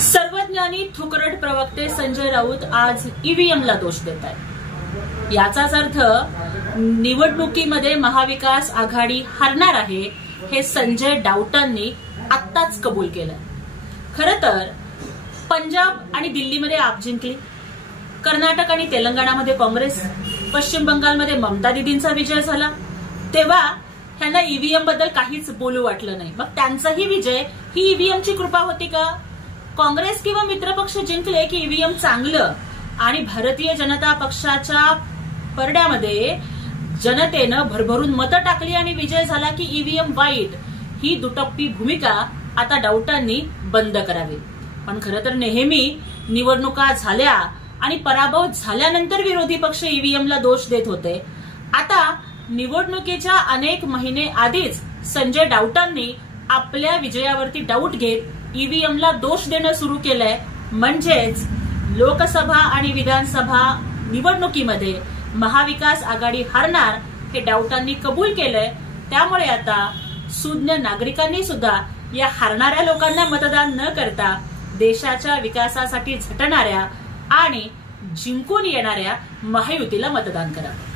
सर्वज्ञानी थुकरट प्रवक्ते संजय राऊत आज ईव्हीएमला दोष देत आहेत। याचाच अर्थ निवडणुकीमध्ये महाविकास आघाडी हरणार आहे हे संजय राऊतांनी आत्ताच कबूल केलं। खरं तर पंजाब आणि दिल्लीमध्ये आप जिंकली, कर्नाटक आणि तेलंगणामध्ये काँग्रेस, पश्चिम बंगालमध्ये ममता दीदींचा विजय झाला, तेव्हा ह्यांना ईव्हीएम बद्दल काहीच बोलू वाटलं नाही। मग त्यांचाही विजय ही ईव्हीएमची कृपा होती का? काँग्रेस किंवा मित्रपक्ष जिंकले की ईव्हीएम चांगलं आणि भारतीय जनता पक्षाच्या परड्यामध्ये जनतेनं भरभरून मतं टाकली आणि विजय झाला की ईव्हीएम वाईट, ही दुटप्पी भूमिका आता राऊतांनी बंद करावी। पण खरं तर नेहमी निवडणुका झाल्या आणि पराभव झाल्यानंतर विरोधी पक्ष ईव्हीएमला दोष देत होते। आता निवडणुकीच्या अनेक महिने आधीच संजय राऊतांनी आपल्या विजयावरती डाऊट घेत ईव्हीएमला दोष देणं सुरू केलंय। म्हणजेच लोकसभा आणि विधानसभा निवडणुकीमध्ये महाविकास आघाडी हरणार हे राऊतांनी कबूल केलंय। त्यामुळे आता सुज्ञ नागरिकांनी सुद्धा या हरणाऱ्या लोकांना मतदान न करता देशाच्या विकासासाठी झटणाऱ्या आणि जिंकून येणाऱ्या महायुतीला मतदान करावं।